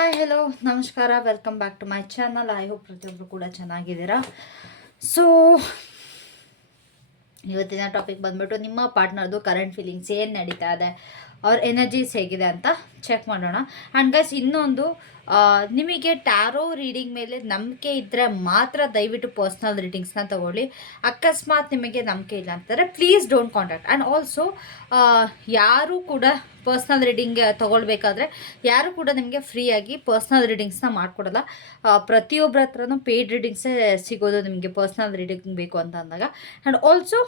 Hi hello ನಮಸ್ಕಾರ, welcome back to my channel. I hope ಪ್ರತಿಯೊಬ್ಬರು ಕೂಡ ಚೆನ್ನಾಗಿದ್ದೀರಾ. ಸೊ ಇವತ್ತಿನ ಟಾಪಿಕ್ ಬಂದ್ಬಿಟ್ಟು ನಿಮ್ಮ ಪಾರ್ಟ್ನರ್ದು ಕರೆಂಟ್ ಫೀಲಿಂಗ್ಸ್ ಏನು ನಡೀತಾ ಇದೆ, ಅವ್ರ ಎನರ್ಜೀಸ್ ಹೇಗಿದೆ ಅಂತ ಚೆಕ್ ಮಾಡೋಣ. ಆ್ಯಂಡ್ ಗೈಸ್, ಇನ್ನೊಂದು ನಿಮಗೆ ಟ್ಯಾರೋ ರೀಡಿಂಗ್ ಮೇಲೆ ನಂಬಿಕೆ ಇದ್ದರೆ ಮಾತ್ರ ದಯವಿಟ್ಟು ಪರ್ಸ್ನಲ್ ರೀಡಿಂಗ್ಸ್ನ ತಗೊಳ್ಳಿ. ಅಕಸ್ಮಾತ್ ನಿಮಗೆ ನಂಬಿಕೆ ಇಲ್ಲ ಅಂತಾರೆ, please don't contact. And also ಯಾರೂ ಕೂಡ ಪರ್ಸ್ನಲ್ ರೀಡಿಂಗ್ ತಗೊಳ್ಬೇಕಾದ್ರೆ ಯಾರು ಕೂಡ ನಿಮಗೆ ಫ್ರೀಯಾಗಿ ಪರ್ಸ್ನಲ್ ರೀಡಿಂಗ್ಸ್ನ ಮಾಡಿಕೊಡಲ್ಲ. ಪ್ರತಿಯೊಬ್ಬರ ಹತ್ರನೂ ಪೇಯ್ಡ್ ರೀಡಿಂಗ್ಸೇ ಸಿಗೋದು ನಿಮಗೆ ಪರ್ಸ್ನಲ್ ರೀಡಿಂಗ್ ಬೇಕು ಅಂತ ಅಂದಾಗ. ಆ್ಯಂಡ್ ಆಲ್ಸೋ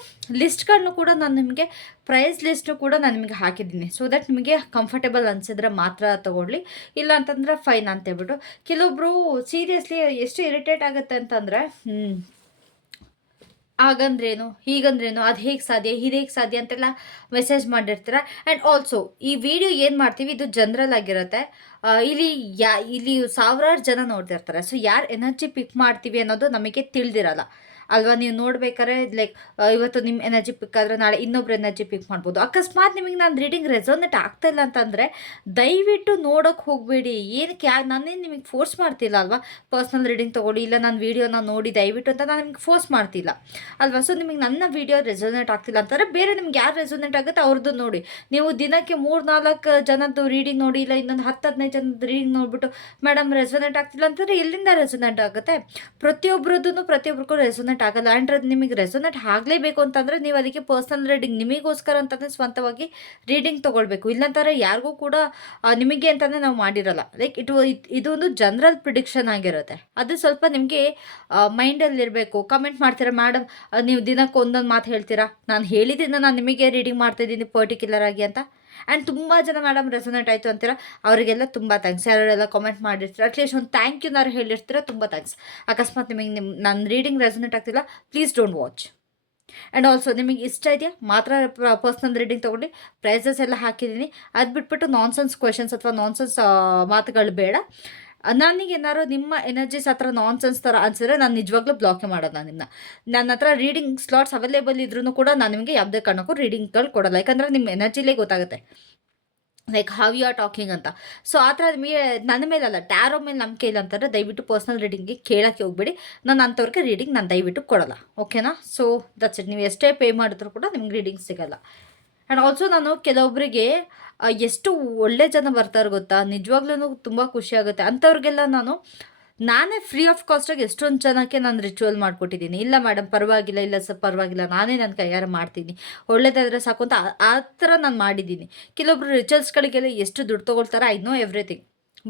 ಲಿಸ್ಟ್ಗಳನ್ನು ಕೂಡ ನಾನು ನಿಮಗೆ ಪ್ರೈಸ್ ಲಿಸ್ಟು ಕೂಡ ನಾನು ನಿಮಗೆ ಹಾಕಿದ್ದೀನಿ. ಸೊ ದಟ್ ನಿಮಗೆ ಕಂಫರ್ಟೇಬಲ್ ಅನಿಸಿದ್ರೆ ಮಾತ್ರ ತಗೊಳ್ಳಿ, ಇಲ್ಲ ಅಂತಂದರೆ ಫೈನ್ ಅಂತ ಹೇಳ್ಬಿಟ್ಟು. ಕೆಲವೊಬ್ಬರು ಸೀರಿಯಸ್ಲಿ ಎಷ್ಟು ಇರಿಟೇಟ್ ಆಗುತ್ತೆ ಅಂತಂದರೆ, ಹಾಗಂದ್ರೇನು, ಹೀಗಂದ್ರೇನು, ಅದು ಹೇಗೆ ಸಾಧ್ಯ, ಇದು ಹೇಗೆ ಸಾಧ್ಯ ಅಂತೆಲ್ಲ ಮೆಸೇಜ್ ಮಾಡಿರ್ತೀರ. ಆ್ಯಂಡ್ ಆಲ್ಸೋ ಈ ವಿಡಿಯೋ ಏನು ಮಾಡ್ತೀವಿ ಇದು ಜನರಲ್ ಆಗಿರುತ್ತೆ. ಇಲ್ಲಿ ಸಾವಿರಾರು ಜನ ನೋಡ್ತಿರ್ತಾರೆ. ಸೊ ಯಾರು ಎನರ್ಜಿ ಪಿಕ್ ಮಾಡ್ತೀವಿ ಅನ್ನೋದು ನಮಗೆ ತಿಳಿದಿರಲ್ಲ ಅಲ್ವಾ. ನೀವು ನೋಡ್ಬೇಕಾದ್ರೆ ಲೈಕ್ ಇವತ್ತು ನಿಮ್ಮ ಎನರ್ಜಿ ಪಿಕ್ ಆದರೆ ನಾಳೆ ಇನ್ನೊಬ್ರು ಎನರ್ಜಿ ಪಿಕ್ ಮಾಡ್ಬೋದು. ಅಕಸ್ಮಾತ್ ನಿಮಗೆ ನಾನು ರೀಡಿಂಗ್ ರೆಸೋನೇಟ್ ಆಗ್ತಾ ಇಲ್ಲ ಅಂತಂದರೆ ದಯವಿಟ್ಟು ನೋಡೋಕೆ ಹೋಗಬೇಡಿ. ಏನಕ್ಕೆ ನಾನೇನು ನಿಮಗೆ ಫೋರ್ಸ್ ಮಾಡ್ತಿಲ್ಲ ಅಲ್ವಾ, ಪರ್ಸ್ನಲ್ ರೀಡಿಂಗ್ ತೊಗೊಳ್ಳಿ, ಇಲ್ಲ ನಾನು ವೀಡಿಯೋನ ನೋಡಿ ದಯವಿಟ್ಟು ಅಂತ ನಾನು ನಿಮ್ಗೆ ಫೋರ್ಸ್ ಮಾಡ್ತಿಲ್ಲ ಅಲ್ವಾ. ಸೊ ನಿಮಗೆ ನನ್ನ ವೀಡಿಯೋ ರೆಸೋನೇಟ್ ಆಗ್ತಿಲ್ಲ ಅಂತಂದರೆ ಬೇರೆ ನಿಮ್ಗೆ ಯಾರು ರೆಸೋನೇಟ್ ಆಗುತ್ತೆ ಅವ್ರದ್ದು ನೋಡಿ. ನೀವು ದಿನಕ್ಕೆ 3-4 ಜನದ್ದು ರೀಡಿಂಗ್ ನೋಡಿ, ಇಲ್ಲ ಇನ್ನೊಂದು 10-15 ಜನದ ರೀಡಿಂಗ್ ನೋಡಿಬಿಟ್ಟು ಮೇಡಮ್ ರೆಸೋನೇಟ್ ಆಗ್ತಿಲ್ಲ ಅಂತಂದರೆ ಎಲ್ಲಿಂದ ರೆಸೋನೇಟ್ ಆಗುತ್ತೆ? ಪ್ರತಿಯೊಬ್ಬರಿಗೂ ರೆಸೋನೇಟ್ ಆಗಲ್ಲ. ಆ್ಯಂಡ್ ನಿಮಗೆ ರೆಸೋನೇಟ್ ಆಗಲೇಬೇಕು ಅಂತಂದರೆ ನೀವು ಅದಕ್ಕೆ ಪರ್ಸ್ನಲ್ ರೀಡಿಂಗ್ ನಿಮಗೋಸ್ಕರ ಅಂತಂದರೆ ಸ್ವಂತವಾಗಿ ರೀಡಿಂಗ್ ತೊಗೊಳ್ಬೇಕು. ಇಲ್ಲಂತಾರೆ ಯಾರಿಗೂ ಕೂಡ ನಿಮಗೆ ಅಂತಲೇ ನಾವು ಮಾಡಿರಲ್ಲ. ಲೈಕ್ ಇದೊಂದು ಜನರಲ್ ಪ್ರಿಡಿಕ್ಷನ್ ಆಗಿರುತ್ತೆ. ಅದು ಸ್ವಲ್ಪ ನಿಮಗೆ ಮೈಂಡಲ್ಲಿರಬೇಕು. ಕಮೆಂಟ್ ಮಾಡ್ತೀರಾ ಮೇಡಮ್, ನೀವು ದಿನಕ್ಕೆ ಒಂದೊಂದು ಮಾತು ಹೇಳ್ತೀರಾ, ನಾನು ಹೇಳಿದ್ದೀನಿ ನಾನು ನಿಮಗೆ ರೀಡಿಂಗ್ ಮಾಡ್ತಾಯಿದ್ದೀನಿ ಪರ್ಟಿಕ್ಯುಲರ್ ಆಗಿ ಅಂತ. ಆ್ಯಂಡ್ ತುಂಬ ಜನ ಮೇಡಮ್ ರೆಸೊನೇಟ್ ಆಯಿತು ಅಂತೀರ, ಅವರಿಗೆಲ್ಲ ತುಂಬ ಥ್ಯಾಂಕ್ಸ್. ಯಾರೆಲ್ಲ ಕಾಮೆಂಟ್ ಮಾಡಿರ್ತೀರ ಅಟ್ಲೀಸ್ಟ್ ಒಂದು ಥ್ಯಾಂಕ್ ಯುನಾರು ಹೇಳಿರ್ತೀರ, ತುಂಬ ಥ್ಯಾಂಕ್ಸ್. ಅಕಸ್ಮಾತ್ ನಿಮಗೆ ನನ್ನ ರೀಡಿಂಗ್ ರೆಸೊನೇಟ್ ಆಗ್ತಿಲ್ಲ, please don't watch. And also ನಿಮಗೆ ಇಷ್ಟ ಇದೆಯಾ ಮಾತ್ರ ಪರ್ಸ್ನಲ್ ರೀಡಿಂಗ್ ತೊಗೊಂಡು ಪ್ರೈಸಸ್ ಎಲ್ಲ ಹಾಕಿದ್ದೀನಿ. ಅದು ಬಿಟ್ಬಿಟ್ಟು ನಾನ್ಸೆನ್ಸ್ ಕ್ವೆಶನ್ಸ್ ಅಥವಾ ನಾನ್ಸೆನ್ಸ್ ಮಾತುಗಳು ಬೇಡ. ನನಗೇನಾದ್ರು ನಿಮ್ಮ ಎನರ್ಜೀಸ್ ಹತ್ರ ನಾನ್ಸೆನ್ಸ್ ಥರ ಅನಿಸಿದ್ರೆ ನಾನು ನಿಜವಾಗ್ಲೂ ಬ್ಲಾಕೇ ಮಾಡೋದು. ನನ್ನ ಹತ್ರ ರೀಡಿಂಗ್ ಸ್ಲಾಟ್ಸ್ ಅವೈಲೇಬಲ್ ಇದ್ರೂ ಕೂಡ ನಾನು ನಿಮಗೆ ಯಾವುದೇ ಕಾರಣಕ್ಕೂ ರೀಡಿಂಗ್ಗಳು ಕೊಡಲ್ಲ. ಯಾಕಂದರೆ ನಿಮ್ಮ ಎನರ್ಜಿಲೇ ಗೊತ್ತಾಗುತ್ತೆ like how you are talking ಅಂತ. ಸೊ ಆ ಥರ ನಿಮಗೆ ನನ್ನ ಮೇಲಲ್ಲ, ಟ್ಯಾರೋ ಮೇಲೆ ನಂಬಿಕೆ ಇಲ್ಲ ಅಂತಂದರೆ ದಯವಿಟ್ಟು ಪರ್ಸ್ನಲ್ ರೀಡಿಂಗ್ಗೆ ಕೇಳೋಕ್ಕೆ ಹೋಗ್ಬೇಡಿ. ನಾನು ಅಂಥವ್ರಿಗೆ ರೀಡಿಂಗ್ ನಾನು ದಯವಿಟ್ಟು ಕೊಡಲ್ಲ, ಓಕೆನಾ. So that's it. ನೀವು ಎಷ್ಟೇ ಪೇ ಮಾಡಿದ್ರು ಕೂಡ ನಿಮ್ಗೆ ರೀಡಿಂಗ್ ಸಿಗಲ್ಲ. ಆ್ಯಂಡ್ ಆಲ್ಸೋ ನಾನು ಕೆಲವೊಬ್ಬರಿಗೆ ಎಷ್ಟು ಒಳ್ಳೆ ಜನ ಬರ್ತಾರೆ ಗೊತ್ತಾ, ನಿಜವಾಗ್ಲೂ ತುಂಬ ಖುಷಿಯಾಗುತ್ತೆ. ಅಂಥವ್ರಿಗೆಲ್ಲ ನಾನೇ ಫ್ರೀ ಆಫ್ ಕಾಸ್ಟಾಗಿ ಎಷ್ಟೊಂದು ಜನಕ್ಕೆ ನಾನು ರಿಚುವಲ್ ಮಾಡಿಕೊಟ್ಟಿದ್ದೀನಿ. ಇಲ್ಲ ಮೇಡಮ್ ಪರವಾಗಿಲ್ಲ, ಇಲ್ಲ ಸರ್ ಪರವಾಗಿಲ್ಲ, ನಾನೇ ನನ್ನ ಕೈಯಾರ ಮಾಡ್ತೀನಿ, ಒಳ್ಳೇದಾದರೆ ಸಾಕು ಅಂತ ಆ ಥರ ನಾನು ಮಾಡಿದ್ದೀನಿ. ಕೆಲವೊಬ್ರು ರಿಚುವಲ್ಸ್ಗಳಿಗೆಲ್ಲ ಎಷ್ಟು ದುಡ್ಡು ತೊಗೊಳ್ತಾರೆ, I know everything.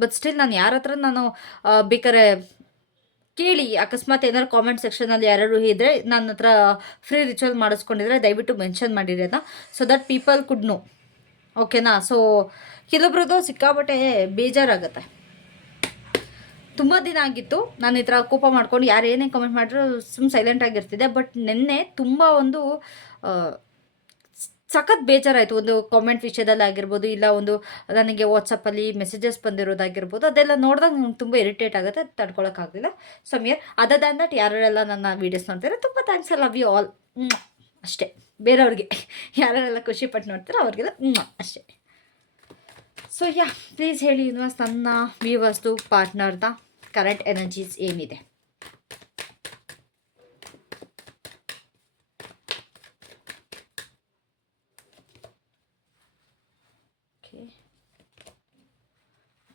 But still ನಾನು ಯಾರ ಹತ್ರ ನಾನು ಬೇಕಾದ್ರೆ ಕೇಳಿ, ಅಕಸ್ಮಾತ್ ಏನಾದ್ರು ಕಾಮೆಂಟ್ ಸೆಕ್ಷನಲ್ಲಿ ಯಾರು ಇದ್ದರೆ ನನ್ನ ಹತ್ರ ಫ್ರೀ ರಿಚುವಲ್ ಮಾಡಿಸ್ಕೊಂಡಿದ್ರೆ ದಯವಿಟ್ಟು ಮೆನ್ಷನ್ ಮಾಡಿರಿ ಅದನ್ನ, so that people could know, ಓಕೆನಾ. ಸೊ ಕೆಲವೊಬ್ರದ್ದು ಸಿಕ್ಕಾಬಟ್ಟೆ ಬೇಜಾರಾಗುತ್ತೆ. ತುಂಬ ದಿನ ಆಗಿತ್ತು ನಾನು ಈ ಥರ ಕೋಪ ಮಾಡ್ಕೊಂಡು ಯಾರು ಏನೇ ಕಮೆಂಟ್ ಮಾಡಿದ್ರು ಸೈಲೆಂಟ್ ಆಗಿರ್ತಿದ್ದೆ. ಬಟ್ ನಿನ್ನೆ ತುಂಬ ಒಂದು ಸಖತ್ ಬೇಜಾರಾಯಿತು. ಒಂದು ಕಾಮೆಂಟ್ ವಿಷಯದಲ್ಲಿ ಆಗಿರ್ಬೋದು, ಇಲ್ಲ ಒಂದು ನನಗೆ ವಾಟ್ಸಪ್ಪಲ್ಲಿ ಮೆಸೇಜಸ್ ಬಂದಿರೋದಾಗಿರ್ಬೋದು, ಅದೆಲ್ಲ ನೋಡಿದಾಗ ನಂಗೆ ತುಂಬ ಇರಿಟೇಟ್ ಆಗುತ್ತೆ, ತಡ್ಕೊಳಕ್ಕಾಗಲಿಲ್ಲ. ಸಮೀರ್ ಅದರ್ ದ್ಯಾನ್ ದಟ್ ಯಾರೆಲ್ಲ ನನ್ನ ವೀಡಿಯೋಸ್ ನೋಡ್ತಾರೆ ತುಂಬ thanks, I love you all ಅಷ್ಟೇ. ಬೇರೆಯವ್ರಿಗೆ ಯಾರೆಲ್ಲ ಖುಷಿಪಟ್ಟು ನೋಡ್ತಾರೆ ಅವ್ರಿಗೆಲ್ಲ ಅಷ್ಟೇ. ಸೊ ಪ್ಲೀಸ್ ಹೇಳಿ ಯೂನಿವರ್ಸ್, ನನ್ನ ವ್ಯೂವರ್ಸ್ದು ಪಾರ್ಟ್ನರ್ದ ಕರೆಂಟ್ ಎನರ್ಜೀಸ್ ಏನಿದೆ.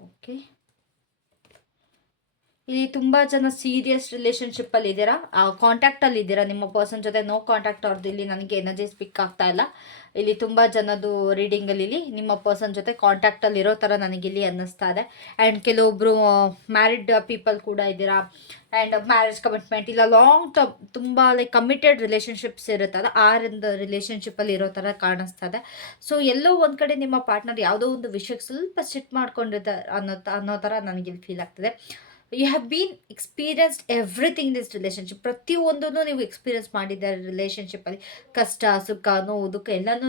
ಓಕೆ, ಇಲ್ಲಿ ತುಂಬ ಜನ ಸೀರಿಯಸ್ ರಿಲೇಷನ್ಶಿಪ್ಪಲ್ಲಿ ಇದ್ದೀರಾ, ಕಾಂಟ್ಯಾಕ್ಟಲ್ಲಿ ಇದ್ದೀರಾ ನಿಮ್ಮ ಪರ್ಸನ್ ಜೊತೆ. ನೋ ಕಾಂಟ್ಯಾಕ್ಟ್ ಅವ್ರದ್ದು ಇಲ್ಲಿ ನನಗೆ ಎನರ್ಜೀಸ್ ಪಿಕ್ ಆಗ್ತಾ ಇಲ್ಲ. ಇಲ್ಲಿ ತುಂಬ ಜನದ್ದು ರೀಡಿಂಗಲ್ಲಿ ಇಲ್ಲಿ ನಿಮ್ಮ ಪರ್ಸನ್ ಜೊತೆ ಕಾಂಟ್ಯಾಕ್ಟಲ್ಲಿ ಇರೋ ಥರ ನನಗಿಲ್ಲಿ ಅನ್ನಿಸ್ತಾ ಇದೆ. ಆ್ಯಂಡ್ ಕೆಲವೊಬ್ಬರು ಮ್ಯಾರಿಡ್ ಪೀಪಲ್ ಕೂಡ ಇದ್ದೀರಾ. ಆ್ಯಂಡ್ ಮ್ಯಾರೇಜ್ ಕಮಿಟ್ಮೆಂಟ್ ಇಲ್ಲ ಲಾಂಗ್ ಟರ್ಮ್ ತುಂಬ ಲೈಕ್ ಕಮಿಟೆಡ್ ರಿಲೇಷನ್ಶಿಪ್ಸ್ ಇರುತ್ತಲ್ಲ, ಆ ರಿಲೇಷನ್ಶಿಪ್ಪಲ್ಲಿ ಇರೋ ಥರ ಕಾಣಿಸ್ತಾ ಇದೆ. ಸೊ ಎಲ್ಲೋ ಒಂದು ಕಡೆ ನಿಮ್ಮ ಪಾರ್ಟ್ನರ್ ಯಾವುದೋ ಒಂದು ವಿಷಯಕ್ಕೆ ಸ್ವಲ್ಪ ಸಿಟ್ ಮಾಡ್ಕೊಂಡಿರ್ತಾರೆ ಅನ್ನೋ ಥರ ನನಗೆ ಫೀಲ್ ಆಗ್ತದೆ. You have been experienced everything this relationship. ಪ್ರತಿಯೊಂದನ್ನು ನೀವು ಎಕ್ಸ್ಪೀರಿಯನ್ಸ್ ಮಾಡಿದ್ದಾರೆ ರಿಲೇಷನ್ಶಿಪ್ಪಲ್ಲಿ. ಕಷ್ಟ ಸುಖ ನೋವು ದುಃಖ ಎಲ್ಲನೂ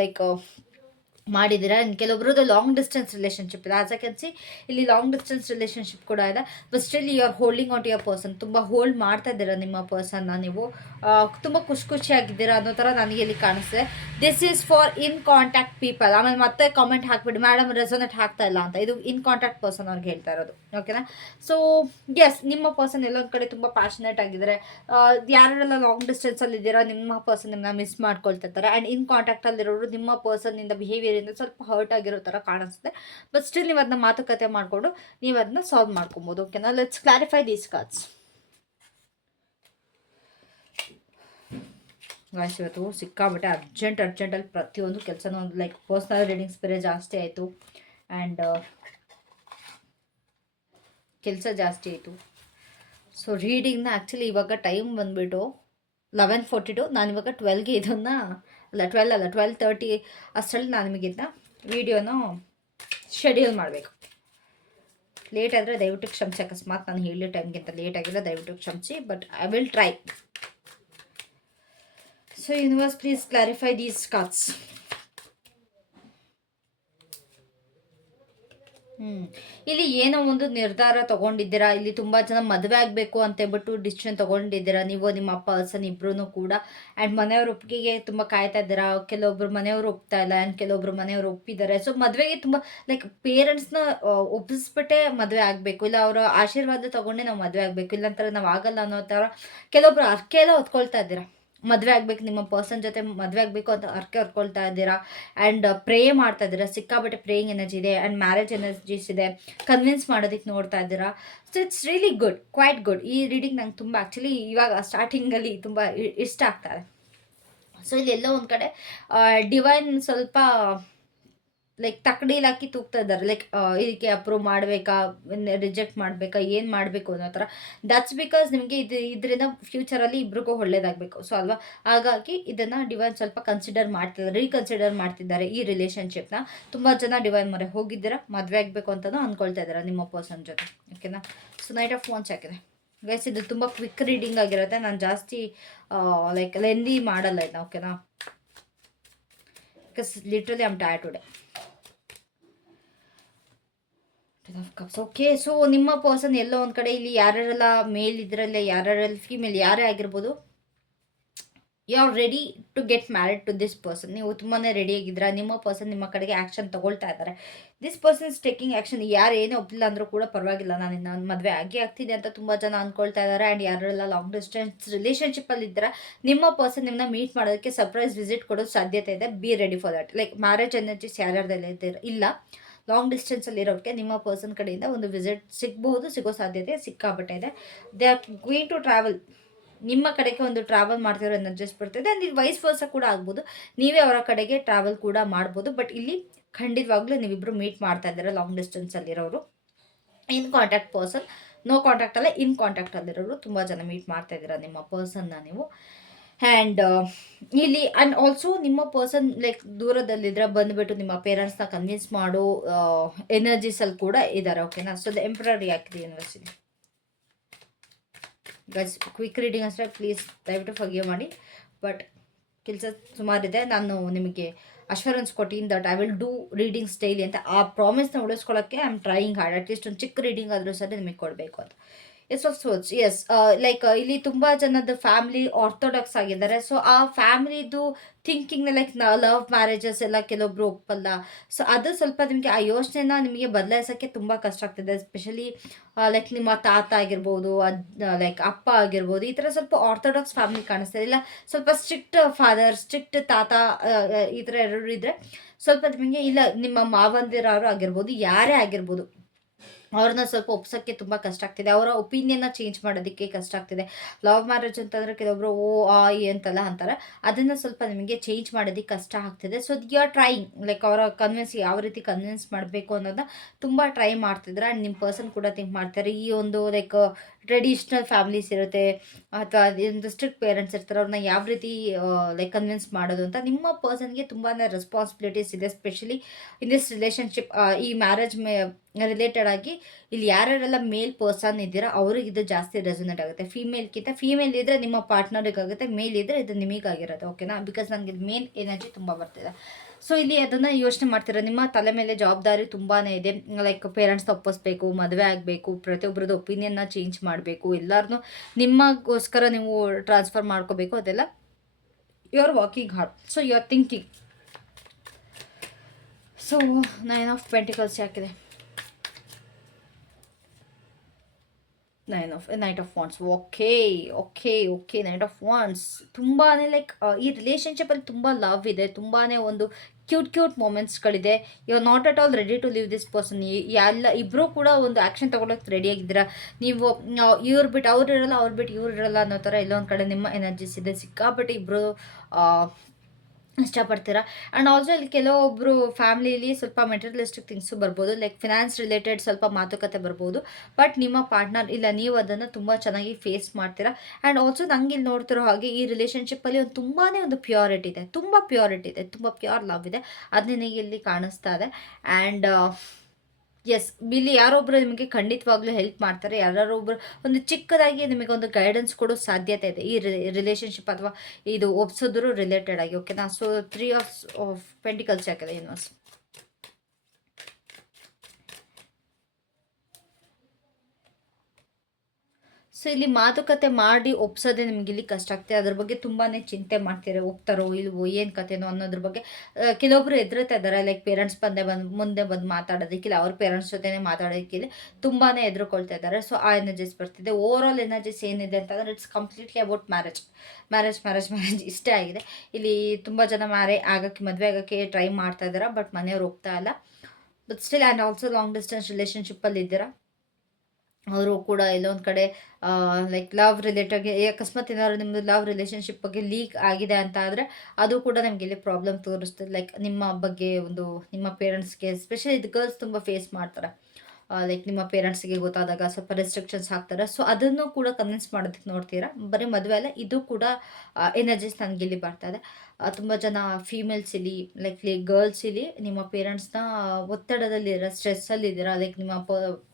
ಲೈಕ್ ಮಾಡಿದ್ದೀರಾ. ಕೆಲವೊಬ್ರದ್ದು ಲಾಂಗ್ ಡಿಸ್ಟೆನ್ಸ್ ರಿಲೇಷನ್ಶಿಪ್ ಇದೆ. ಆಸ್ ಐ ಕ್ಯಾನ್ ಸಿ ಇಲ್ಲಿ ಲಾಂಗ್ ಡಿಸ್ಟೆನ್ಸ್ ರಿಲೇಷನ್ಶಿಪ್ ಕೂಡ ಇದೆ. But still you are holding on to your person. ತುಂಬ ಹೋಲ್ಡ್ ಮಾಡ್ತಾ ಇದ್ದೀರಾ ನಿಮ್ಮ ಪರ್ಸನ್ನ ನೀವು. ತುಂಬ ಖುಷಿಯಾಗಿದ್ದೀರಾ ಅನ್ನೋ ಥರ ನನಗೆ ಇಲ್ಲಿ ಕಾಣಿಸ್ತಿದೆ. This is for in contact people. ಆಮೇಲೆ ಮತ್ತೆ ಕಾಮೆಂಟ್ ಹಾಕ್ಬಿಡಿ ಮೇಡಮ್ ರೆಸೊನೇಟ್ ಆಗ್ತಾ ಇಲ್ಲ ಅಂತ. ಇದು ಇನ್ ಕಾಂಟ್ಯಾಕ್ಟ್ ಪರ್ಸನ್ ಅವ್ರಿಗೆ ಹೇಳ್ತಾ ಇರೋದು, ಓಕೆನಾ. ಸೊ ಎಸ್, ನಿಮ್ಮ ಪರ್ಸನ್ ಎಲ್ಲೊಂದು ಕಡೆ ತುಂಬ ಪ್ಯಾಷನೇಟ್ ಆಗಿದ್ದಾರೆ. ಯಾರೆಲ್ಲ ಲಾಂಗ್ ಡಿಸ್ಟೆನ್ಸಲ್ಲಿ ಇದ್ದೀರಾ ನಿಮ್ಮ ಪರ್ಸನ್ ನಿಮ್ಮನ್ನ ಮಿಸ್ ಮಾಡ್ಕೊಳ್ತಾ ಇರ್ತಾರೆ. ಆ್ಯಂಡ್ ಇನ್ ಕಾಂಟ್ಯಾಕ್ಟಲ್ಲಿರೋರು ನಿಮ್ಮ ಪರ್ಸನ್ನಿಂದ ಬಿಹೇವಿಯರಿಂದ ಸ್ವಲ್ಪ ಹರ್ಟ್ ಆಗಿರೋ ಥರ ಕಾಣಿಸುತ್ತೆ. ಬಟ್ ಸ್ಟಿಲ್ ನೀವು ಅದನ್ನ ಮಾತುಕತೆ ಮಾಡಿಕೊಂಡು ನೀವು ಅದನ್ನ ಸಾಲ್ವ್ ಮಾಡ್ಕೊಬೋದು, ಓಕೆನಾ. Let's clarify these cards. Guys, ಇವತ್ತು ಸಿಕ್ಕಾಬಿಟ್ಟೆ ಅರ್ಜೆಂಟಲ್ಲಿ ಪ್ರತಿಯೊಂದು ಕೆಲಸನೂ ಲೈಕ್ ಪರ್ಸ್ನಲ್ ರೀಡಿಂಗ್ಸ್ ಬೇರೆ ಜಾಸ್ತಿ ಆಯಿತು. ಆ್ಯಂಡ್ ಕೆಲಸ ಜಾಸ್ತಿ ಆಯಿತು. ಸೊ ರೀಡಿಂಗ್ನ ಆ್ಯಕ್ಚುಲಿ ಇವಾಗ ಟೈಮ್ ಬಂದುಬಿಟ್ಟು 11:42. ನಾನಿವಾಗ 12ಗೆ ಇದನ್ನು 12:30 ಅಷ್ಟರಲ್ಲಿ ನಾನು ನಿಮಗಿಂತ ವಿಡಿಯೋನ ಶೆಡ್ಯೂಲ್ ಮಾಡಬೇಕು. ಲೇಟ್ ಆದರೆ ದಯವಿಟ್ಟು ಕ್ಷಮಿಸಿ. ಅಕಸ್ಮಾತ್ ನಾನು ಹೇಳಿದ ಟೈಮ್ಗಿಂತ ಲೇಟ್ ಆಗಿಲ್ಲ, ದಯವಿಟ್ಟು ಕ್ಷಮಿಸಿ. But I will try. So universe, please clarify these cards. ಇಲ್ಲಿ ಏನೋ ಒಂದು ನಿರ್ಧಾರ ತಗೊಂಡಿದ್ದೀರಾ. ಇಲ್ಲಿ ತುಂಬ ಜನ ಮದುವೆ ಆಗಬೇಕು ಅಂತ ಹೇಳ್ಬಿಟ್ಟು ಡಿಸಿಷನ್ ತಗೊಂಡಿದ್ದೀರಾ ನೀವು ನಿಮ್ಮ ಪರ್ಸನ್ ಇಬ್ಬರೂ ಕೂಡ. ಆ್ಯಂಡ್ ಮನೆಯವ್ರ ಒಪ್ಪಿಗೆಗೆ ತುಂಬ ಕಾಯ್ತಾ ಇದ್ದೀರಾ. ಕೆಲವೊಬ್ರು ಮನೆಯವರು ಒಪ್ತಾ ಇಲ್ಲ, ಆ್ಯಂಡ್ ಕೆಲವೊಬ್ರು ಮನೆಯವರು ಒಪ್ಪಿದ್ದಾರೆ. ಸೊ ಮದುವೆಗೆ ತುಂಬ ಲೈಕ್ ಪೇರೆಂಟ್ಸ್ನ ಒಪ್ಪಿಸ್ಬಿಟ್ಟೆ ಮದುವೆ ಆಗಬೇಕು, ಇಲ್ಲ ಅವರ ಆಶೀರ್ವಾದ ತಗೊಂಡೆ ನಾವು ಮದುವೆ ಆಗಬೇಕು, ಇಲ್ಲಾಂತಾರೆ ನಾವು ಆಗಲ್ಲ ಅನ್ನೋ ಥರ ಕೆಲವೊಬ್ರು ಅರ್ಕೆ ಎಲ್ಲ ಹೊತ್ಕೊಳ್ತಾ ಇದ್ದೀರಾ. ಮದುವೆ ಆಗ್ಬೇಕು, ನಿಮ್ಮ ಪರ್ಸನ್ ಜೊತೆ ಮದುವೆ ಆಗಬೇಕು ಅಂತ ಅರ್ಕೆ ಹೊರ್ಕೊಳ್ತಾ ಇದ್ದೀರಾ. ಆ್ಯಂಡ್ ಪ್ರೇ ಮಾಡ್ತಾ ಇದ್ದೀರಾ. ಸಿಕ್ಕಾಬಟ್ಟೆ ಪ್ರೇಯಿಂಗ್ ಎನರ್ಜಿ ಇದೆ. ಆ್ಯಂಡ್ ಮ್ಯಾರೇಜ್ ಎನರ್ಜೀಸ್ ಇದೆ. ಕನ್ವಿನ್ಸ್ ಮಾಡೋದಕ್ಕೆ ನೋಡ್ತಾ ಇದ್ದೀರಾ. So it's really good, quite good. ಈ ರೀಡಿಂಗ್ ನಂಗೆ ತುಂಬ ಆ್ಯಕ್ಚುಲಿ ಇವಾಗ ಸ್ಟಾರ್ಟಿಂಗಲ್ಲಿ ತುಂಬ ಇಷ್ಟ ಆಗ್ತಾರೆ. ಸೊ ಇಲ್ಲಿ ಎಲ್ಲೋ ಒಂದು ಕಡೆ ಡಿವೈನ್ ಸ್ವಲ್ಪ ಲೈಕ್ ತಕ್ಕಡಿಲಿ ಹಾಕಿ ತೂಗ್ತಾ ಇದ್ದಾರೆ. ಲೈಕ್ ಇದಕ್ಕೆ ಅಪ್ರೂವ್ ಮಾಡಬೇಕಾ, ರಿಜೆಕ್ಟ್ ಮಾಡಬೇಕಾ, ಏನು ಮಾಡಬೇಕು ಅನ್ನೋ ಥರ. ದಟ್ಸ್ ಬಿಕಾಸ್ ನಿಮಗೆ ಇದರಿಂದ ಫ್ಯೂಚರಲ್ಲಿ ಇಬ್ರಿಗೂ ಒಳ್ಳೇದಾಗಬೇಕು. ಸೊ ಅಲ್ವಾ, ಹಾಗಾಗಿ ಇದನ್ನು ಡಿವೈನ್ ಸ್ವಲ್ಪ ಕನ್ಸಿಡರ್ ಮಾಡ್ತಿದ್ದಾರೆ, ರೀಕನ್ಸಿಡರ್ ಮಾಡ್ತಿದ್ದಾರೆ ಈ ರಿಲೇಷನ್ಶಿಪ್ನ. ತುಂಬ ಜನ ಡಿವೈನ್ ಮೊರೆ ಹೋಗಿದ್ದೀರಾ, ಮದುವೆ ಆಗಬೇಕು ಅಂತಲೂ ಅಂದ್ಕೊಳ್ತಾ ಇದ್ದಾರೆ ನಿಮ್ಮ ಪರ್ಸನ್ ಜೊತೆ, ಓಕೆನಾ. ಸೊ ನೈಟ್ ಆಫ್ ಫೋನ್ಸ್ ಹಾಕಿದೆ ಗೈಸ್. ಇದು ತುಂಬ ಕ್ವಿಕ್ ರೀಡಿಂಗ್ ಆಗಿರುತ್ತೆ. ನಾನು ಜಾಸ್ತಿ ಲೈಕ್ ಲೆಂದಿ ಮಾಡಲ್ಲ ಇದನ್ನ, ಓಕೆನಾ. Because literally I'm tired today. Okay, so ನಿಮ್ಮ ಪರ್ಸನ್ ಎಲ್ಲೋ ಒಂದು ಕಡೆ ಇಲ್ಲಿ ಯಾರ್ಯಾರೆಲ್ಲ ಮೇಲ್ ಇದ್ರಲ್ಲ, ಯಾರ್ಯಾರೆಲ್ಲ ಫೀಮೇಲ್ ಯಾರೇ ಆಗಿರ್ಬೋದು, you are ready to get married to this person. ನೀವು ತುಂಬಾ ರೆಡಿಯಾಗಿದ್ದೀರಾ. ನಿಮ್ಮ ಪರ್ಸನ್ ನಿಮ್ಮ ಕಡೆಗೆ ಆ್ಯಕ್ಷನ್ ತೊಗೊಳ್ತಾ ಇದ್ದಾರೆ. This person is taking action. ಯಾರು ಏನೇ ಒಪ್ಪಿಲ್ಲ ಅಂದರೂ ಕೂಡ ಪರವಾಗಿಲ್ಲ, ನಾನು ಮದುವೆ ಆಗ್ತಿದೆ ಅಂತ ತುಂಬ ಜನ ಅಂದ್ಕೊಳ್ತಾ ಇದ್ದಾರೆ. ಆ್ಯಂಡ್ ಯಾರೆಲ್ಲ ಲಾಂಗ್ ಡಿಸ್ಟೆನ್ಸ್ ರಿಲೇಷನ್ಶಿಪ್ಪಲ್ಲಿ ಇದ್ದಾರೆ, ನಿಮ್ಮ ಪರ್ಸನ್ ನಿಮ್ಮನ್ನ ಮೀಟ್ ಮಾಡೋದಕ್ಕೆ ಸರ್ಪ್ರೈಸ್ ವಿಸಿಟ್ ಕೊಡೋ ಸಾಧ್ಯತೆ ಇದೆ. Be ready for that. Like marriage energies ಯಾರ್ಯಾರ್ದೆಲ್ಲ ಇಲ್ಲ, ಲಾಂಗ್ ಡಿಸ್ಟೆನ್ಸಲ್ಲಿ ಇರೋರಿಗೆ ನಿಮ್ಮ ಪರ್ಸನ್ ಕಡೆಯಿಂದ ಒಂದು ವಿಸಿಟ್ ಸಿಗೋ ಸಾಧ್ಯತೆ ಸಿಕ್ಕಾಬಟ್ಟೆ ಇದೆ. They are going to travel. ನಿಮ್ಮ ಕಡೆಗೆ ಒಂದು ಟ್ರಾವೆಲ್ ಮಾಡ್ತಿರೋ ಎನರ್ಜೀಸ್ ಬರ್ತಿದೆ. ಆ್ಯಂಡ್ ಇಲ್ಲಿ ವೈಸ್ ವರ್ಸ ಕೂಡ ಆಗ್ಬೋದು, ನೀವೇ ಅವರ ಕಡೆಗೆ ಟ್ರಾವೆಲ್ ಕೂಡ ಮಾಡ್ಬೋದು. ಬಟ್ ಇಲ್ಲಿ ಖಂಡಿತವಾಗ್ಲೂ ನೀವಿಬ್ಬರು ಮೀಟ್ ಮಾಡ್ತಾ ಇದ್ದೀರಾ ಲಾಂಗ್ ಡಿಸ್ಟೆನ್ಸಲ್ಲಿರೋರು. In contact person, no contact ಅಲ್ಲ, ಇನ್ ಕಾಂಟ್ಯಾಕ್ಟಲ್ಲಿರೋರು ತುಂಬ ಜನ ಮೀಟ್ ಮಾಡ್ತಾ ಇದ್ದೀರಾ ನಿಮ್ಮ ಪರ್ಸನ್ನ ನೀವು. ಆ್ಯಂಡ್ ಇಲ್ಲಿ ಆ್ಯಂಡ್ ಆಲ್ಸೋ ನಿಮ್ಮ ಪರ್ಸನ್ ಲೈಕ್ ದೂರದಲ್ಲಿದ್ದರೆ ಬಂದುಬಿಟ್ಟು ನಿಮ್ಮ ಪೇರೆಂಟ್ಸ್ನ ಕನ್ವಿನ್ಸ್ ಮಾಡೋ ಎನರ್ಜೀಸಲ್ಲಿ ಕೂಡ ಇದ್ದಾರೆ, ಓಕೆನಾ. ಸೊ ದ ಎಂಪ್ರರಿ ಯಾಕಿದೆ ಯೂನಿವರ್ಸಿಟಿ ಗೈಸ್. ಕ್ವಿಕ್ ರೀಡಿಂಗ್ ಅಷ್ಟೇ, ಪ್ಲೀಸ್ ದಯವಿಟ್ಟು ಫರ್ಗಿವ್ ಮಾಡಿ. ಬಟ್ ಕೆಲಸ ಸುಮಾರಿದೆ. ನಾನು ನಿಮಗೆ ಅಶ್ಯೂರೆನ್ಸ್ ಕೊಟ್ಟಿದ್ದೀನಿ that I will do readings daily ಅಂತ. ಆ ಪ್ರಾಮಿಸ್ನ ಉಳಿಸ್ಕೊಳ್ಳೋಕ್ಕೆ I am trying hard. At least ಒಂದು ಚಿಕ್ಕ ರೀಡಿಂಗ್ ಆದರೂ ಸರಿ ನಿಮಗೆ ಕೊಡಬೇಕು ಅಂತ. Ace of swords, ace. Like ಇಲ್ಲಿ ತುಂಬ ಜನದ ಫ್ಯಾಮಿಲಿ ಆರ್ಥೋಡಾಕ್ಸ್ ಆಗಿದ್ದಾರೆ. ಸೊ ಆ ಫ್ಯಾಮಿಲಿದು ಥಿಂಕಿಂಗ್ನ ಲೈಕ್ ಲವ್ ಮ್ಯಾರೇಜಸ್ ಎಲ್ಲ ಕೆಲವೊಬ್ರು ಒಪ್ಪಲ್ಲ. ಸೊ ಅದು ಸ್ವಲ್ಪ ನಿಮಗೆ ಆ ಯೋಚನೆನ ನಿಮಗೆ ಬದಲಾಯಿಸೋಕ್ಕೆ ತುಂಬ ಕಷ್ಟ ಆಗ್ತಿದೆ. ಎಸ್ಪೆಷಲಿ ಲೈಕ್ ನಿಮ್ಮ ತಾತ ಆಗಿರ್ಬೋದು, ಲೈಕ್ ಅಪ್ಪ ಆಗಿರ್ಬೋದು, ಈ ಥರ ಸ್ವಲ್ಪ ಆರ್ಥೋಡಾಕ್ಸ್ ಫ್ಯಾಮಿಲಿ ಕಾಣಿಸ್ತಾರೆ. ಇಲ್ಲ ಸ್ವಲ್ಪ ಸ್ಟ್ರಿಕ್ಟ್ ಫಾದರ್, ಸ್ಟ್ರಿಕ್ಟ್ ತಾತ, ಈ ಥರ ಎರಡು ಇದ್ದರೆ ಸ್ವಲ್ಪ ನಿಮಗೆ, ಇಲ್ಲ ನಿಮ್ಮ ಮಾವಂದಿರಾರು ಆಗಿರ್ಬೋದು, ಯಾರೇ ಆಗಿರ್ಬೋದು, ಅವ್ರನ್ನ ಸ್ವಲ್ಪ ಒಪ್ಸೋಕ್ಕೆ ತುಂಬ ಕಷ್ಟ ಆಗ್ತಿದೆ. ಅವರ ಒಪಿನಿಯನ್ನ ಚೇಂಜ್ ಮಾಡೋದಕ್ಕೆ ಕಷ್ಟ ಆಗ್ತಿದೆ. ಲವ್ ಮ್ಯಾರೇಜ್ ಅಂತಂದರೆ ಕೆಲವೊಬ್ರು ಓ ಆ ಈ ಅಂತೆಲ್ಲ ಅಂತಾರೆ. ಅದನ್ನು ಸ್ವಲ್ಪ ನಿಮಗೆ ಚೇಂಜ್ ಮಾಡೋದಕ್ಕೆ ಕಷ್ಟ ಆಗ್ತಿದೆ. So you are trying like ಅವರ ಯಾವ ರೀತಿ ಕನ್ವಿನ್ಸ್ ಮಾಡಬೇಕು ಅನ್ನೋದನ್ನ ತುಂಬ ಟ್ರೈ ಮಾಡ್ತಿದ್ರೆ. ಆ್ಯಂಡ್ ನಿಮ್ಮ ಪರ್ಸನ್ ಕೂಡ ಥಿಂಕ್ ಮಾಡ್ತಾರೆ. ಈ ಒಂದು ಲೈಕ್ ಟ್ರೆಡಿಷ್ನಲ್ ಫ್ಯಾಮಿಲೀಸ್ ಇರುತ್ತೆ ಅಥವಾ ಒಂದು ಸ್ಟ್ರಿಕ್ಟ್ ಪೇರೆಂಟ್ಸ್ ಇರ್ತಾರೆ, ಅವ್ರನ್ನ ಯಾವ ರೀತಿ ಲೈಕ್ ಕನ್ವಿನ್ಸ್ ಮಾಡೋದು ಅಂತ. ನಿಮ್ಮ ಪರ್ಸನ್ಗೆ ತುಂಬಾ ರೆಸ್ಪಾನ್ಸಿಬಿಲಿಟೀಸ್ ಇದೆ, ಸ್ಪೆಷಲಿ ಇನ್ ದಿಸ್ ರಿಲೇಷನ್ಶಿಪ್. ಈ ಮ್ಯಾರೇಜ್ ರಿಲೇಟೆಡ್ ಆಗಿ ಇಲ್ಲಿ ಯಾರ್ಯಾರೆಲ್ಲ ಮೇಲ್ ಪರ್ಸನ್ ಇದ್ದೀರಾ ಅವ್ರಿಗೆ ಇದು ಜಾಸ್ತಿ ರೆಸೊನೇಟ್ ಆಗುತ್ತೆ. ಫೀಮೇಲ್ ಇದ್ದರೆ ನಿಮ್ಮ ಪಾರ್ಟ್ನರಿಗಾಗುತ್ತೆ, ಮೇಲ್ ಇದ್ದರೆ ಇದು ನಿಮಗಾಗಿರುತ್ತೆ, ಓಕೆನಾ. ಬಿಕಾಸ್ ನನಗೆ ಮೇನ್ ಎನರ್ಜಿ ತುಂಬ ಬರ್ತಿದೆ. ಸೊ ಇಲ್ಲಿ ಅದನ್ನು ಯೋಚನೆ ಮಾಡ್ತೀರಾ, ನಿಮ್ಮ ತಲೆ ಮೇಲೆ ಜವಾಬ್ದಾರಿ ತುಂಬಾ ಇದೆ. ಲೈಕ್ ಪೇರೆಂಟ್ಸ್ ತಪ್ಪಿಸ್ಬೇಕು, ಮದುವೆ ಆಗಬೇಕು, ಪ್ರತಿಯೊಬ್ಬರದ್ದು ಒಪಿನಿಯನ್ನ ಚೇಂಜ್ ಮಾಡಬೇಕು, ಎಲ್ಲರನ್ನೂ ನಿಮಗೋಸ್ಕರ ನೀವು ಟ್ರಾನ್ಸ್ಫರ್ ಮಾಡ್ಕೋಬೇಕು, ಅದೆಲ್ಲ you are working hard. So you are thinking. So 9 of pentacles ಯಾಕಿದೆ? Knight of wands. Okay okay okay knight of wands ತುಂಬಾ ಲೈಕ್ ಈ ರಿಲೇಷನ್ಶಿಪ್ಪಲ್ಲಿ ತುಂಬ ಲವ್ ಇದೆ, ತುಂಬಾ ಒಂದು ಕ್ಯೂಟ್ ಮೊಮೆಂಟ್ಸ್ಗಳಿದೆ. You are not at all ready to leave this person. ಎಲ್ಲ ಇಬ್ಬರೂ ಕೂಡ ಒಂದು ಆ್ಯಕ್ಷನ್ ತೊಗೊಳಕ್ಕೆ ರೆಡಿಯಾಗಿದ್ದೀರಾ. ನೀವು ಇವ್ರು ಬಿಟ್ಟು ಅವ್ರು ಇರಲ್ಲ, ಅವ್ರು ಬಿಟ್ಟು ಇವ್ರು ಇರಲ್ಲ ಅನ್ನೋ ಥರ ಎಲ್ಲೊಂದು ಕಡೆ ನಿಮ್ಮ ಎನರ್ಜೀಸ್ ಇದೆ. ಸಿಕ್ಕಾಪಟ್ಟೆ ಇಬ್ಬರು ಇಷ್ಟಪಡ್ತೀರಾ. ಆ್ಯಂಡ್ ಆಲ್ಸೋ ಇಲ್ಲಿ ಕೆಲವೊಬ್ಬರು ಫ್ಯಾಮ್ಲಿಲಿ ಸ್ವಲ್ಪ ಮೆಟೀರಿಯಲಿಸ್ಟಿಕ್ ಥಿಂಗ್ಸು ಬರ್ಬೋದು, ಲೈಕ್ ಫಿನಾನ್ಸ್ ರಿಲೇಟೆಡ್ ಸ್ವಲ್ಪ ಮಾತುಕತೆ ಬರ್ಬೋದು. ಬಟ್ ನಿಮ್ಮ ಪಾರ್ಟ್ನರ್ ಇಲ್ಲ, ನೀವು ಅದನ್ನು ತುಂಬ ಚೆನ್ನಾಗಿ ಫೇಸ್ ಮಾಡ್ತೀರಾ. ಆ್ಯಂಡ್ ಆಲ್ಸೋ ನಂಗೆ ಇಲ್ಲಿ ನೋಡ್ತಿರೋ ಹಾಗೆ ಈ ರಿಲೇಷನ್ಶಿಪ್ಪಲ್ಲಿ ಒಂದು ತುಂಬಾ ಒಂದು ಪ್ಯೂರಿಟಿ ಇದೆ, ತುಂಬ ಪ್ಯೂರ್ ಲವ್ ಇದೆ. ಅದು ನಿನಗೆ ಇಲ್ಲಿ ಕಾಣಿಸ್ತಾ ಇದೆ. ಆ್ಯಂಡ್ ಎಸ್, ಇಲ್ಲಿ ಯಾರೊಬ್ಬರು ನಿಮಗೆ ಖಂಡಿತವಾಗ್ಲೂ ಹೆಲ್ಪ್ ಮಾಡ್ತಾರೆ. ಯಾರೊಬ್ಬರು ಒಂದು ಚಿಕ್ಕದಾಗಿ ನಿಮಗೆ ಒಂದು ಗೈಡೆನ್ಸ್ ಕೊಡೋ ಸಾಧ್ಯತೆ ಇದೆ ಈ ರಿಲೇಷನ್ಶಿಪ್ ಅಥವಾ ಇದು ಒಪ್ಸೋದ್ರು ರಿಲೇಟೆಡ್ ಆಗಿ. ಓಕೆನಾ? ಸೊ 3 ಆಫ್ ಪೆಂಟಿಕಲ್ಸ್ ಯಾಕಿದೆ ಯೂನಿವರ್ಸ್? ಸೊ ಇಲ್ಲಿ ಮಾತುಕತೆ ಮಾಡಿ ಒಪ್ಸೋದೇ ನಿಮ್ಗೆ ಇಲ್ಲಿ ಕಷ್ಟ ಆಗ್ತದೆ. ಅದ್ರ ಬಗ್ಗೆ ತುಂಬಾ ಚಿಂತೆ ಮಾಡ್ತೀರಾ, ಹೋಗ್ತಾರೋ ಇಲ್ವೋ, ಏನು ಕತೆನೋ ಅನ್ನೋದ್ರ ಬಗ್ಗೆ. ಕೆಲವೊಬ್ರು ಎದುರುತ್ತಾ ಇದ್ದಾರೆ, ಲೈಕ್ ಪೇರೆಂಟ್ಸ್ ಮುಂದೆ ಬಂದು ಮಾತಾಡೋದಕ್ಕಿಲ್ಲ, ಅವ್ರ ಪೇರೆಂಟ್ಸ್ ಜೊತೆನೇ ಮಾತಾಡೋದಕ್ಕಿಲ್ಲ, ತುಂಬಾ ಎದುರುಕೊಳ್ತಾ ಇದ್ದಾರೆ. ಸೊ ಆ ಎನರ್ಜೀಸ್ ಬರ್ತಿದೆ. ಓವರ್ ಆಲ್ ಎನರ್ಜೀಸ್ ಏನಿದೆ ಅಂತಂದರೆ ಇಟ್ಸ್ ಕಂಪ್ಲೀಟ್ಲಿ ಅಬೌಟ್ ಮ್ಯಾರೇಜ್ ಇಷ್ಟೇ ಆಗಿದೆ. ಇಲ್ಲಿ ತುಂಬ ಜನ ಮದುವೆ ಆಗೋಕ್ಕೆ ಟ್ರೈ ಮಾಡ್ತಾ ಇದ್ದಾರೆ, ಬಟ್ ಮನೆಯವ್ರು ಹೋಗ್ತಾ ಇಲ್ಲ. But still and also long distance ರಿಲೇಷನ್ಶಿಪ್ಪಲ್ಲಿ ಇದ್ದೀರಾ. ಅವರು ಕೂಡ ಎಲ್ಲೊಂದು ಕಡೆ ಲೈಕ್ ಲವ್ ರಿಲೇಟೆಡ್ ಅಕಸ್ಮಾತ್ ಏನಾದ್ರು ನಿಮ್ಮದು ಲವ್ ರಿಲೇಷನ್ಶಿಪ್ ಬಗ್ಗೆ ಲೀಕ್ ಆಗಿದೆ ಅಂತ ಆದರೆ ಅದು ಕೂಡ ನಮಗೆ ಇಲ್ಲಿ ಪ್ರಾಬ್ಲಮ್ ತೋರಿಸ್ತದೆ. ಲೈಕ್ ನಿಮ್ಮ ಬಗ್ಗೆ ನಿಮ್ಮ ಪೇರೆಂಟ್ಸ್ಗೆ ಎಸ್ಪೆಷಲಿ ಇದು ಗರ್ಲ್ಸ್ ತುಂಬ ಫೇಸ್ ಮಾಡ್ತಾರೆ. ಲೈಕ್ ನಿಮ್ಮ ಪೇರೆಂಟ್ಸ್ಗೆ ಗೊತ್ತಾದಾಗ ಸ್ವಲ್ಪ ರೆಸ್ಟ್ರಿಕ್ಷನ್ಸ್ ಹಾಕ್ತಾರೆ. ಸೊ ಅದನ್ನು ಕೂಡ ಕನ್ವಿನ್ಸ್ ಮಾಡೋದಕ್ಕೆ ನೋಡ್ತೀರಾ. ಬರೀ ಮದುವೆ ಅಲ್ಲ, ಇದು ಕೂಡ ಎನರ್ಜೀಸ್ ನನಗಿಲ್ಲಿ ಬರ್ತಾ ಇದೆ. ತುಂಬ ಜನ ಫೀಮೇಲ್ಸ್ ಇಲ್ಲಿ ಲೈಕ್ ಗರ್ಲ್ಸ್ ಇಲ್ಲಿ ನಿಮ್ಮ ಪೇರೆಂಟ್ಸ್ನ ಒತ್ತಡದಲ್ಲಿದ್ದೀರಾ, ಸ್ಟ್ರೆಸ್ಸಲ್ಲಿದ್ದೀರಾ. ಲೈಕ್ ನಿಮ್ಮ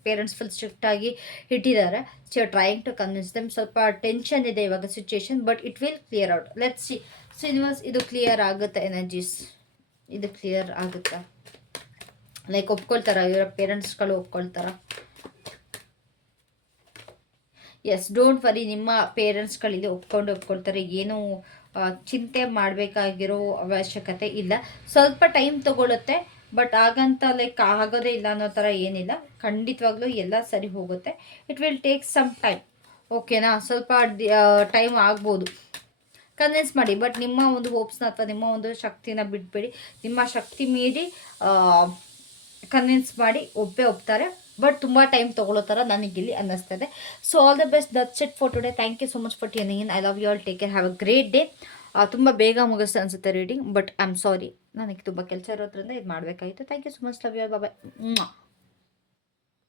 ಪೇರೆಂಟ್ಸ್ ಫುಲ್ ಸ್ಟ್ರಿಕ್ಟಾಗಿ ಇಟ್ಟಿದ್ದಾರೆ. So trying to convince them. ಸ್ವಲ್ಪ ಟೆನ್ಷನ್ ಇದೆ ಇವಾಗ situation, but it will clear out. Let's see. So universe, ಇದು ಕ್ಲಿಯರ್ ಆಗುತ್ತೆ ಎನರ್ಜೀಸ್, ಇದು ಕ್ಲಿಯರ್ ಆಗುತ್ತಾ? ಲೈಕ್ ಒಪ್ಕೊಳ್ತಾರ ಇವರ ಪೇರೆಂಟ್ಸ್ಗಳು ಒಪ್ಕೊಳ್ತಾರ? ಎಸ್, ಡೋಂಟ್ ವರಿ, ನಿಮ್ಮ ಪೇರೆಂಟ್ಸ್ಗಳಿಗೆ ಒಪ್ಕೊಳ್ತಾರೆ. ಏನು ಚಿಂತೆ ಮಾಡಬೇಕಾಗಿರೋ ಅವಶ್ಯಕತೆ ಇಲ್ಲ. ಸ್ವಲ್ಪ ಟೈಮ್ ತಗೊಳುತ್ತೆ, ಬಟ್ ಆಗಂತ ಲೈಕ್ ಆಗೋದೇ ಇಲ್ಲ ಅನ್ನೋ ಥರ ಏನಿಲ್ಲ. ಖಂಡಿತವಾಗ್ಲೂ ಎಲ್ಲ ಸರಿ ಹೋಗುತ್ತೆ. It will take some time. ಓಕೆನಾ? ಸ್ವಲ್ಪ ಟೈಮ್ ಆಗ್ಬೋದು. ಕನ್ವಿನ್ಸ್ ಮಾಡಿ, ಬಟ್ ನಿಮ್ಮ ಒಂದು ಹೋಪ್ಸ್ನ ಅಥವಾ ನಿಮ್ಮ ಒಂದು ಶಕ್ತಿನ ಬಿಟ್ಬೇಡಿ. ನಿಮ್ಮ ಶಕ್ತಿ ಮೀರಿ ಕನ್ವಿನ್ಸ್ ಮಾಡಿ ಒಪ್ತಾರೆ, ಬಟ್ ತುಂಬ ಟೈಮ್ ತೊಗೊಳ್ಳೋ ಥರ ನನಗಿಲ್ಲಿ ಅನ್ನಿಸ್ತದೆ. So all the best. That's it for today. Thank you so much for tuning in. I love you all. Take care. Have a great day. ತುಂಬ ಬೇಗ ಮುಗಿಸ್ತಾ ಅನಿಸುತ್ತೆ reading, but I am sorry, ನನಗೆ ತುಂಬ ಕೆಲಸ ಇರೋದ್ರಿಂದ ಇದು ಮಾಡಬೇಕಾಯಿತು. Thank you so much. Love you all. Bye.